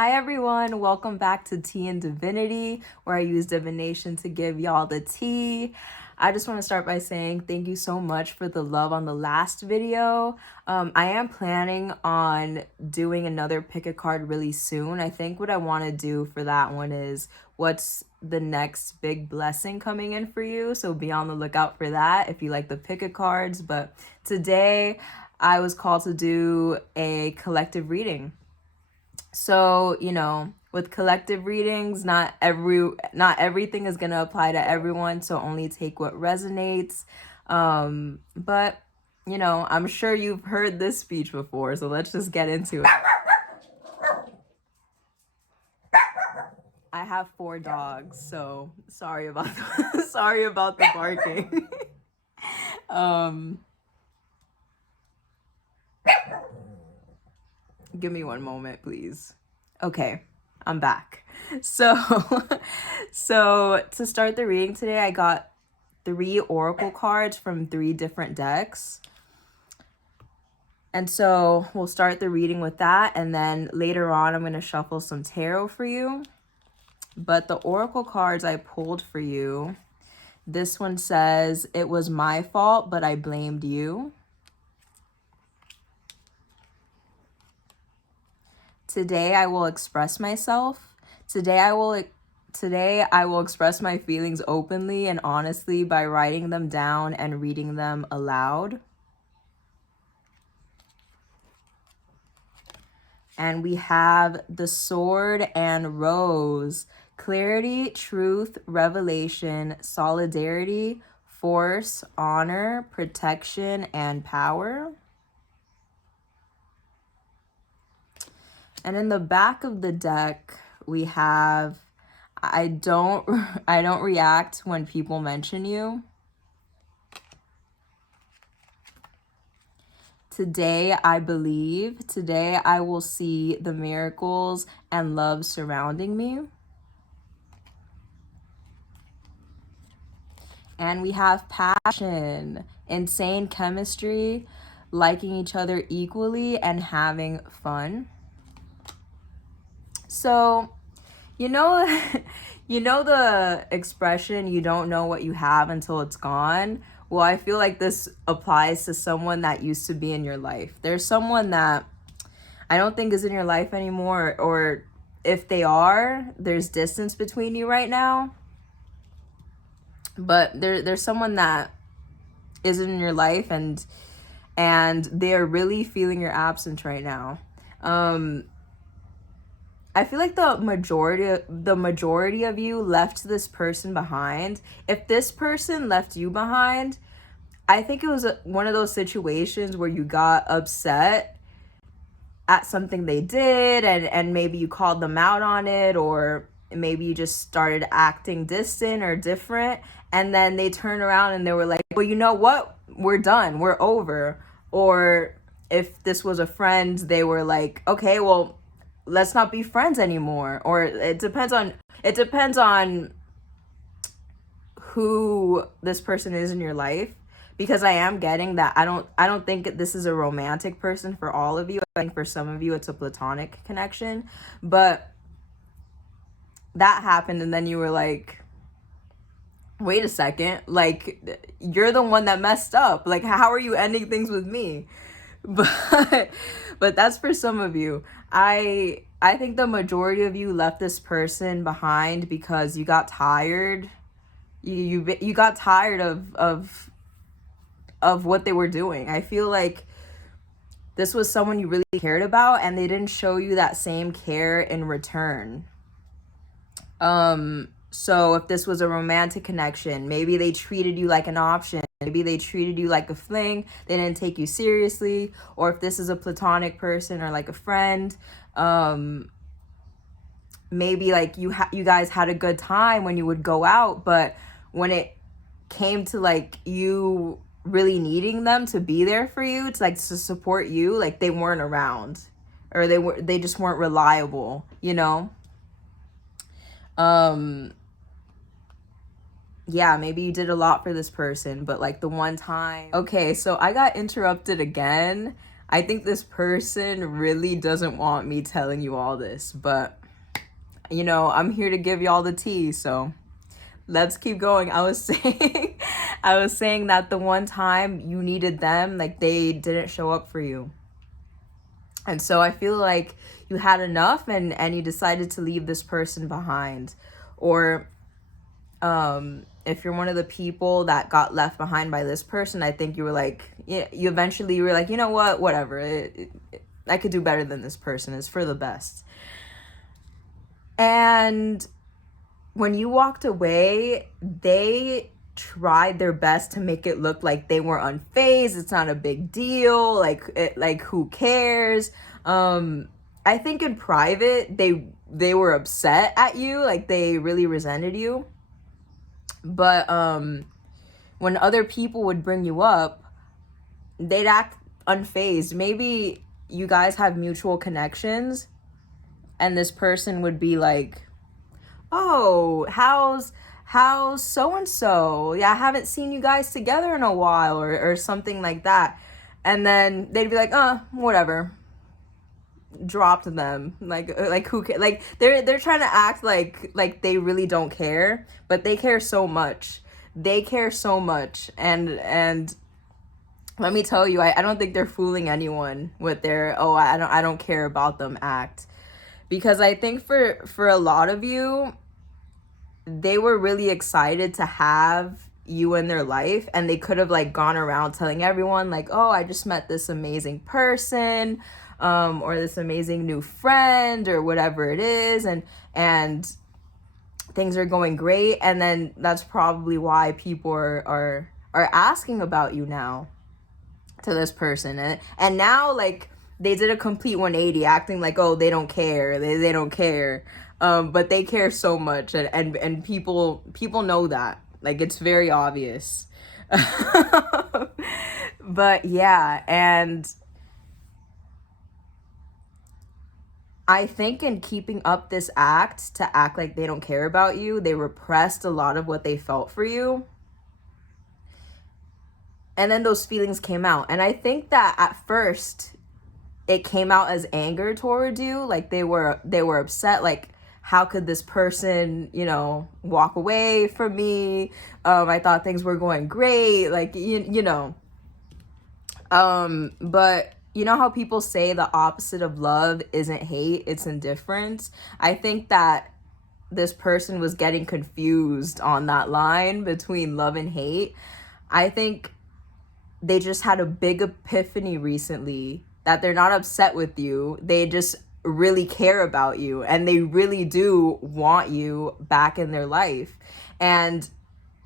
Hi everyone, welcome back to Tea and Divinity, where I use divination to give y'all the tea. I just want to start by saying thank you so much for the love on the last video. I am planning on doing another pick a card really soon. I think what I want to do for that one is what's the next big blessing coming in for you. So be on the lookout for that if you like the pick a cards. But today I was called to do a collective reading. So, with collective readings, not everything is going to apply to everyone, so only take what resonates. But, I'm sure you've heard this speech before, so let's just get into it. I have 4 dogs, so sorry about sorry about the barking. Give me one moment, please. Okay, I'm back. So to start the reading today, I got 3 oracle cards from 3 different decks. And so we'll start the reading with that, and then later on I'm going to shuffle some tarot for you. But the oracle cards I pulled for you, this one says, "It was my fault, but I blamed you." "Today I will express myself. Today I will express my feelings openly and honestly by writing them down and reading them aloud." And we have the Sword and Rose. Clarity, truth, revelation, solidarity, force, honor, protection, and power. And in the back of the deck, we have, I don't react when people mention you. Today I believe. Today I will see the miracles and love surrounding me. And we have passion, insane chemistry, liking each other equally, and having fun. So, you know the expression, you don't know what you have until it's gone? Well, I feel like this applies to someone that used to be in your life. There's someone that I don't think is in your life anymore, or if they are, there's distance between you right now. But there's someone that is in your life, and they're really feeling your absence right now. I feel like the majority of you left this person behind. If this person left you behind, I think it was one of those situations where you got upset at something they did, and maybe you called them out on it, or maybe you just started acting distant or different, and then they turn around and they were like, well, you know what? We're done. We're over. Or if this was a friend, they were like, okay, well, let's not be friends anymore. Or it depends on who this person is in your life, because I am getting that I don't think this is a romantic person for all of you. I think for some of you it's a platonic connection. But that happened, and then you were like, wait a second, like, you're the one that messed up. Like, how are you ending things with me? But that's for some of you. I think the majority of you left this person behind because you got tired. You got tired of what they were doing. I feel like this was someone you really cared about, and they didn't show you that same care in return. So if this was a romantic connection, maybe they treated you like an option. Maybe they treated you like a fling. They didn't take you seriously. Or if this is a platonic person or like a friend, maybe like you guys had a good time when you would go out, but when it came to like you really needing them to be there for you, to like to support you, like they weren't around, or they just weren't reliable, yeah, maybe you did a lot for this person, but like the one time. Okay, so I got interrupted again. I think this person really doesn't want me telling you all this, but you know, I'm here to give y'all the tea, so let's keep going. I was saying I was saying that the one time you needed them, like they didn't show up for you. And so I feel like you had enough and you decided to leave this person behind. Or if you're one of the people that got left behind by this person, I think you were like, you eventually were like, you know what, whatever. I could do better than this person. It's for the best. And when you walked away, they tried their best to make it look like they were unfazed. It's not a big deal. Like who cares? I think in private, they were upset at you. Like they really resented you. But when other people would bring you up, they'd act unfazed. Maybe you guys have mutual connections and this person would be like, oh, how's so-and-so? Yeah, I haven't seen you guys together in a while, or something like that. And then they'd be like, whatever. Dropped them. Like who cares? Like they're trying to act like they really don't care, but they care so much. They care so much. And let me tell you, I don't think they're fooling anyone with their, oh, I don't care about them act. Because I think for a lot of you, they were really excited to have you in their life, and they could have like gone around telling everyone like, oh, I just met this amazing person, or this amazing new friend, or whatever it is, and things are going great. And then that's probably why people are asking about you now to this person, and now like they did a complete 180, acting like, oh, they don't care, they don't care, but they care so much, and people know that, like it's very obvious. But yeah, and I think in keeping up this act to act like they don't care about you, they repressed a lot of what they felt for you. And then those feelings came out. And I think that at first it came out as anger towards you. Like they were upset. Like, how could this person, walk away from me? I thought things were going great. Like, you know. But you know how people say the opposite of love isn't hate, it's indifference? I think that this person was getting confused on that line between love and hate. I think they just had a big epiphany recently that they're not upset with you. They just really care about you, and they really do want you back in their life. And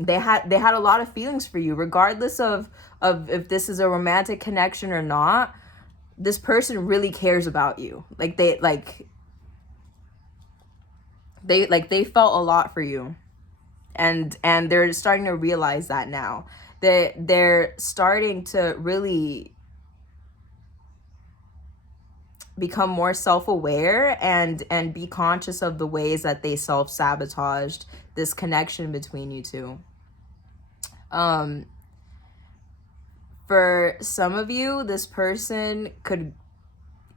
they had a lot of feelings for you, regardless of if this is a romantic connection or not. This person really cares about you. Like they felt a lot for you. And they're starting to realize that now. They're starting to really become more self-aware and be conscious of the ways that they self-sabotaged this connection between you two. For some of you, this person could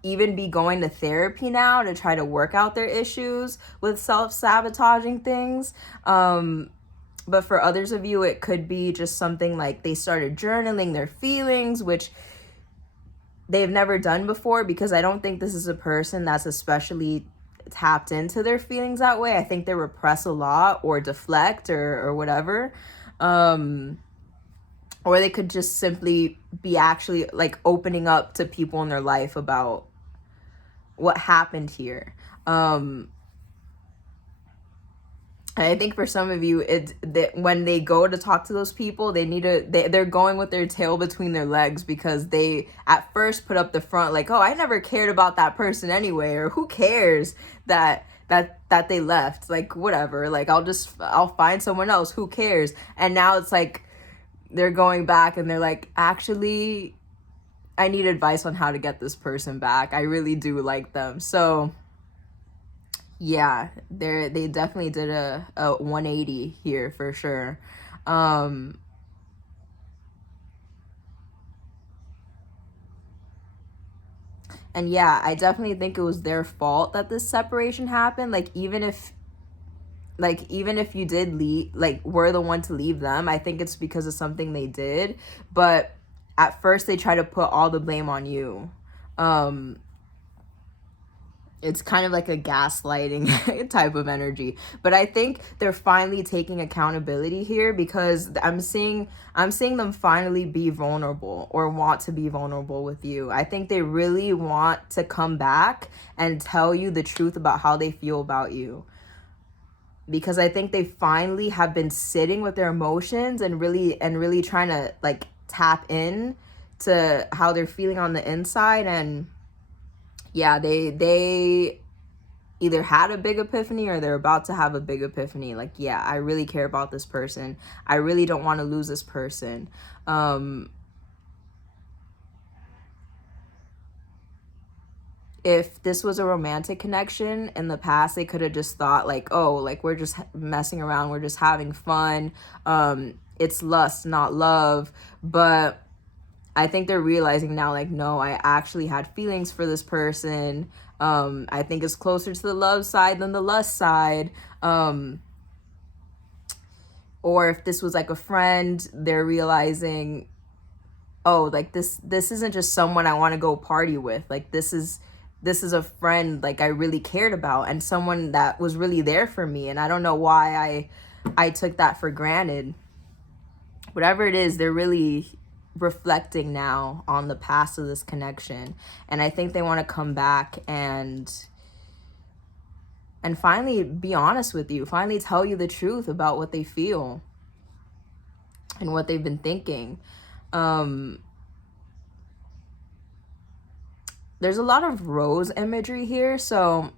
even be going to therapy now to try to work out their issues with self-sabotaging things. But for others of you, it could be just something like they started journaling their feelings, which they've never done before, because I don't think this is a person that's especially tapped into their feelings that way. I think they repress a lot or deflect or whatever. Or they could just simply be actually like opening up to people in their life about what happened here. I think for some of you, it's that when they go to talk to those people, they're going with their tail between their legs, because they at first put up the front like, oh, I never cared about that person anyway, or who cares that they left, like whatever, like I'll find someone else, who cares? And now it's like they're going back and they're like, actually, I need advice on how to get this person back. I really do like them. So yeah, they definitely did a 180 here for sure. And yeah, I definitely think it was their fault that this separation happened. Like, even if you did leave, like, were the one to leave them, I think it's because of something they did. But at first they try to put all the blame on you. It's kind of like a gaslighting type of energy. But I think they're finally taking accountability here, because I'm seeing them finally be vulnerable, or want to be vulnerable with you. I think they really want to come back and tell you the truth about how they feel about you. Because I think they finally have been sitting with their emotions and really trying to, like, tap in to how they're feeling on the inside. And yeah, they either had a big epiphany or they're about to have a big epiphany. Like, yeah, I really care about this person. I really don't want to lose this person. If this was a romantic connection in the past, they could have just thought, like, oh, like, we're just messing around, we're just having fun. It's lust, not love. But I think they're realizing now, like, no, I actually had feelings for this person. I think it's closer to the love side than the lust side. Or if this was like a friend, they're realizing, oh, like, this isn't just someone I want to go party with. Like, this is a friend, like, I really cared about, and someone that was really there for me. And I don't know why I took that for granted. Whatever it is, they're really reflecting now on the past of this connection. And I think they want to come back and finally be honest with you, finally tell you the truth about what they feel and what they've been thinking. There's a lot of rose imagery here, so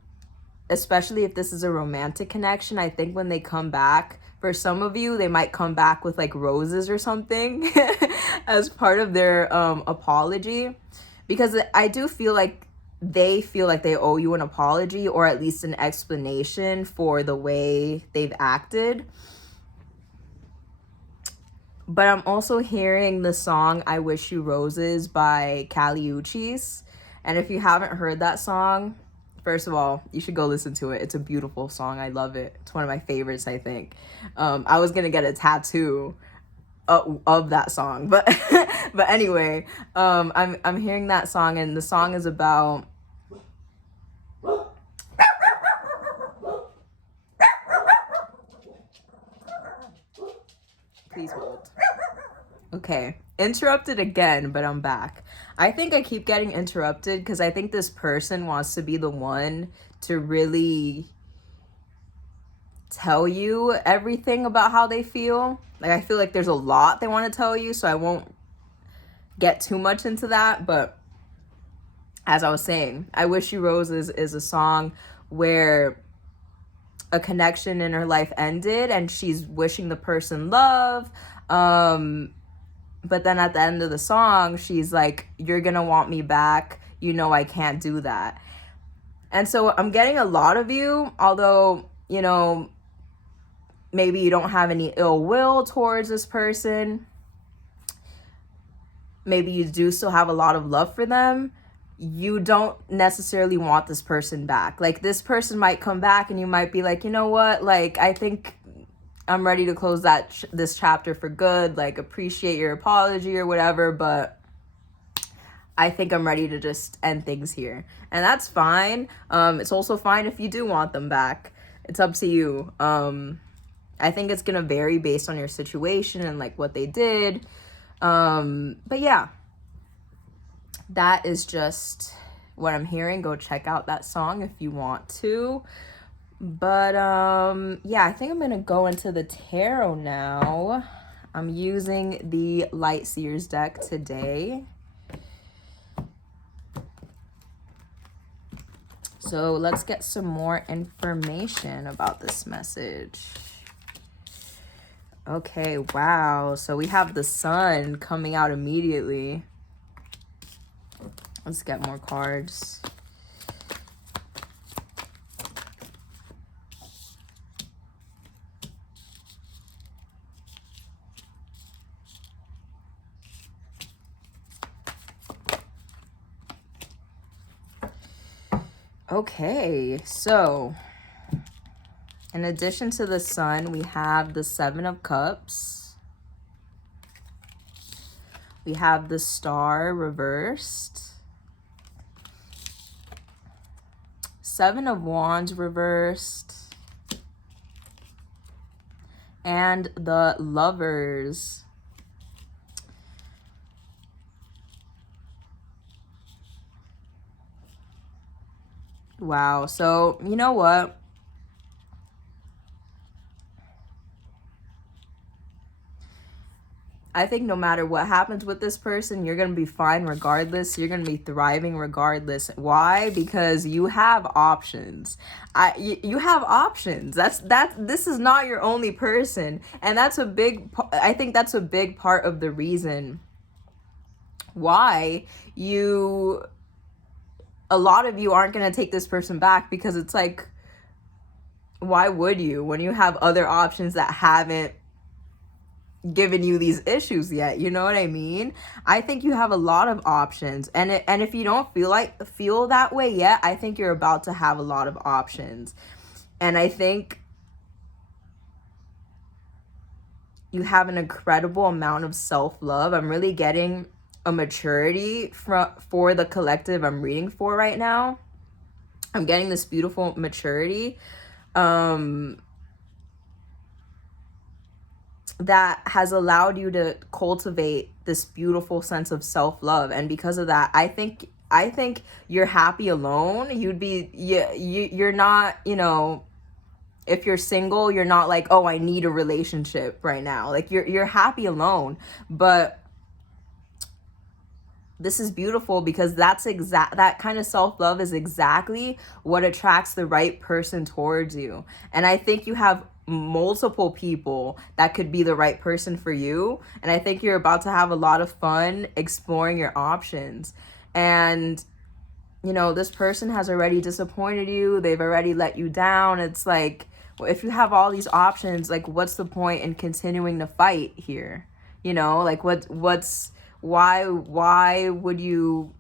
especially if this is a romantic connection, I think when they come back, for some of you, they might come back with, like, roses or something as part of their apology. Because I do feel like they owe you an apology, or at least an explanation for the way they've acted. But I'm also hearing the song I Wish You Roses by Kali Uchis. And if you haven't heard that song, first of all, you should go listen to it. It's a beautiful song. I love it. It's one of my favorites, I think. I was gonna get a tattoo of that song, but but anyway, I'm hearing that song, and the song is about please hold. Okay, interrupted again, but I'm back. I think I keep getting interrupted because I think this person wants to be the one to really tell you everything about how they feel. Like, I feel like there's a lot they want to tell you, so I won't get too much into that. But as I was saying, I Wish You Roses is a song where a connection in her life ended and she's wishing the person love. But then at the end of the song, she's like, you're gonna want me back. You know I can't do that. And so I'm getting a lot of you, although, you know, maybe you don't have any ill will towards this person. Maybe you do still have a lot of love for them. You don't necessarily want this person back. Like, this person might come back and you might be like, you know what? Like, I think I'm ready to close this chapter for good. Like, appreciate your apology or whatever, but I think I'm ready to just end things here. And that's fine. It's also fine if you do want them back. It's up to you. I think it's gonna vary based on your situation and, like, what they did. But yeah, that is just what I'm hearing. Go check out that song if you want to. But yeah, I think I'm gonna go into the tarot now. I'm using the Light Seers deck today. So let's get some more information about this message. Okay, wow. So we have the Sun coming out immediately. Let's get more cards. Okay, so in addition to the Sun, we have the Seven of Cups. We have the Star reversed. Seven of Wands reversed. And the Lovers. Wow, so you know what? I think no matter what happens with this person, you're going to be fine regardless. You're going to be thriving regardless. Why? Because you have options. You have options. This is not your only person. And I think that's a big part of the reason why a lot of you aren't going to take this person back, because it's like, why would you when you have other options that haven't given you these issues yet? You know what I mean? I think you have a lot of options, and if you don't feel that way yet, I think you're about to have a lot of options. And I think you have an incredible amount of self-love. I'm really getting a maturity for the collective I'm reading for right now. I'm getting this beautiful maturity that has allowed you to cultivate this beautiful sense of self-love. And because of that, I think you're happy alone. You're not, if you're single, you're not like, oh, I need a relationship right now. Like you're happy alone. But this is beautiful, because that kind of self-love is exactly what attracts the right person towards you. And I think you have multiple people that could be the right person for you. And I think you're about to have a lot of fun exploring your options. And, this person has already disappointed you. They've already let you down. It's like, well, if you have all these options, like, what's the point in continuing to fight here? Like why would you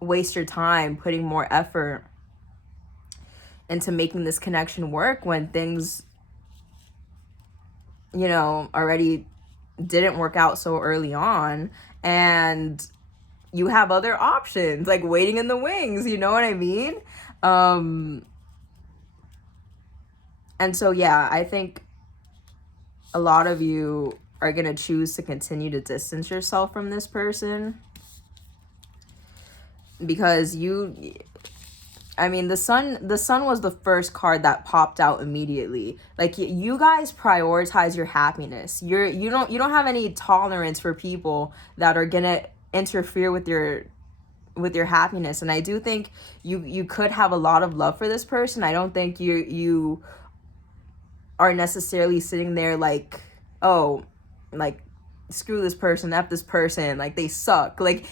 waste your time putting more effort into making this connection work when things, already didn't work out so early on, and you have other options like waiting in the wings, you know what I mean? And so, yeah, I think a lot of you are going to choose to continue to distance yourself from this person, because the sun was the first card that popped out immediately. Like, you guys prioritize your happiness. You don't have any tolerance for people that are going to interfere with your happiness. And I do think you could have a lot of love for this person. I don't think you are necessarily sitting there like, oh, like, screw this person, F this person, like, they suck. Like,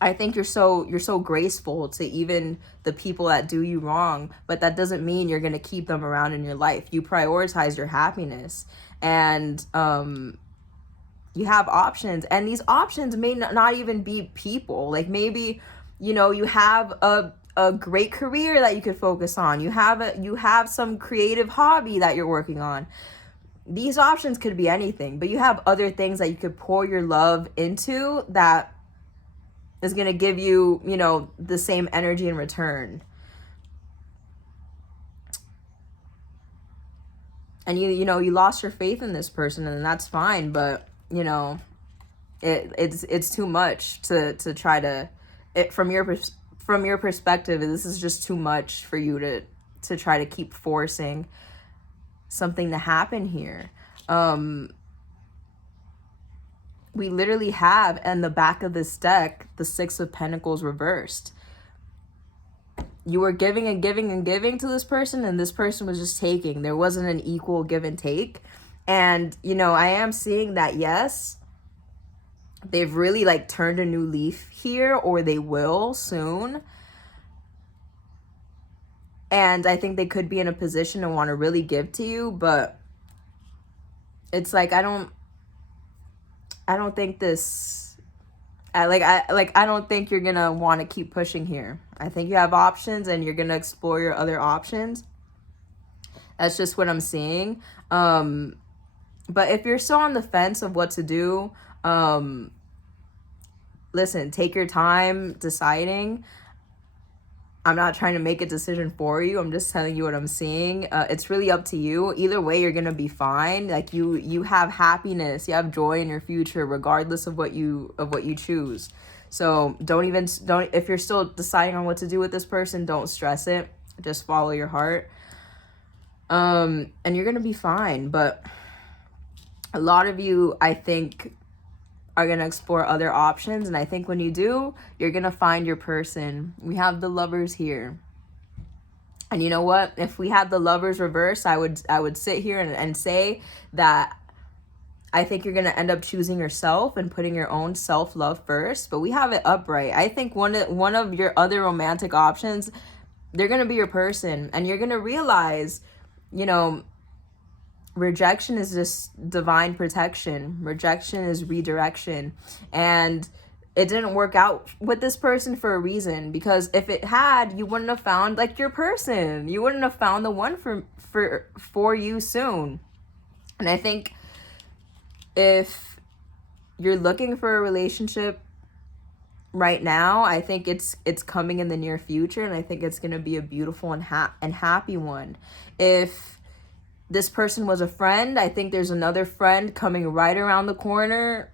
I think you're so graceful to even the people that do you wrong, but that doesn't mean you're going to keep them around in your life. You prioritize your happiness, and you have options, and these options may not even be people. Like, maybe, you have a great career that you could focus on. You have some creative hobby that you're working on. These options could be anything, but you have other things that you could pour your love into that is going to give you, the same energy in return. And you lost your faith in this person, and that's fine, but it's too much to try to, from your perspective, this is just too much for you to try to keep forcing something to happen here. We literally have in the back of this deck the Six of Pentacles reversed. You were giving and giving and giving to this person, and this person was just taking. There wasn't an equal give and take. And I am seeing that, yes, they've really like turned a new leaf here, or they will soon. And I think they could be in a position to want to really give to you, but it's like, I don't think this I don't think you're gonna want to keep pushing here. I think you have options and you're gonna explore your other options. That's just what I'm seeing. But if you're still on the fence of what to do, listen, take your time deciding. I'm not trying to make a decision for you. I'm just telling you what I'm seeing. It's really up to you. Either way, you're gonna be fine. Like you have happiness, you have joy in your future, regardless of what you choose. So don't if you're still deciding on what to do with this person, don't stress it. Just follow your heart. And you're gonna be fine. But a lot of you, I think, are going to explore other options. And I think when you do, you're going to find your person. We have the Lovers here. And you know what? If we had the Lovers reverse, I would sit here and say that I think you're going to end up choosing yourself and putting your own self-love first. But we have it upright. I think one of your other romantic options, they're going to be your person. And you're going to realize, you know, rejection is just divine protection. Rejection is redirection. And it didn't work out with this person for a reason, because if it had, you wouldn't have found like your person. You wouldn't have found the one for you soon. And I think if you're looking for a relationship right now, I think it's coming in the near future, and I think it's going to be a beautiful and happy one. If this person was a friend, I think there's another friend coming right around the corner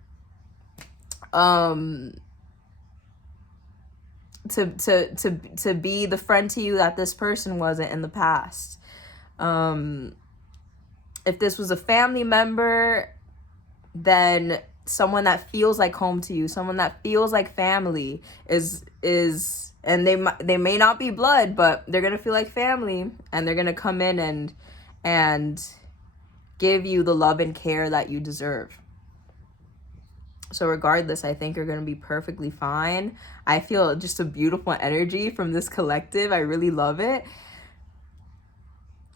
to be the friend to you that this person wasn't in the past. If this was a family member, then someone that feels like home to you, someone that feels like family is and they may not be blood, but they're going to feel like family, and they're going to come in and give you the love and care that you deserve. So regardless, I think you're going to be perfectly fine. I feel just a beautiful energy from this collective. I really love it.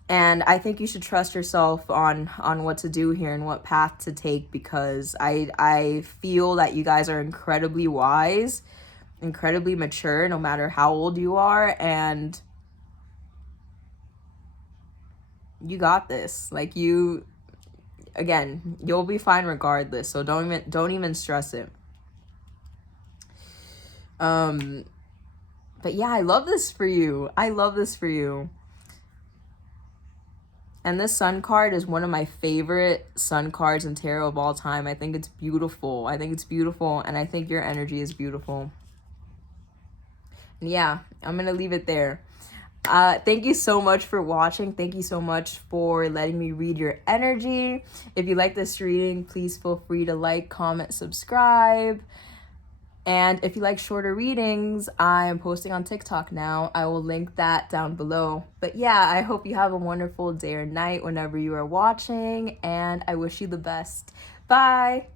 And I think you should trust yourself on what to do here and what path to take, because I feel that you guys are incredibly wise, incredibly mature, no matter how old you are, and you got this. Like, you'll be fine regardless. So don't even stress it. But yeah, I love this for you. And this sun card is one of my favorite sun cards in tarot of all time. I think it's beautiful. And I think your energy is beautiful. And yeah, I'm going to leave it there. Thank you so much for watching. Thank you so much for letting me read your energy. If you like this reading, please feel free to like, comment, subscribe. And if you like shorter readings, I am posting on TikTok now. I will link that down below. But yeah, I hope you have a wonderful day or night whenever you are watching, and I wish you the best. Bye!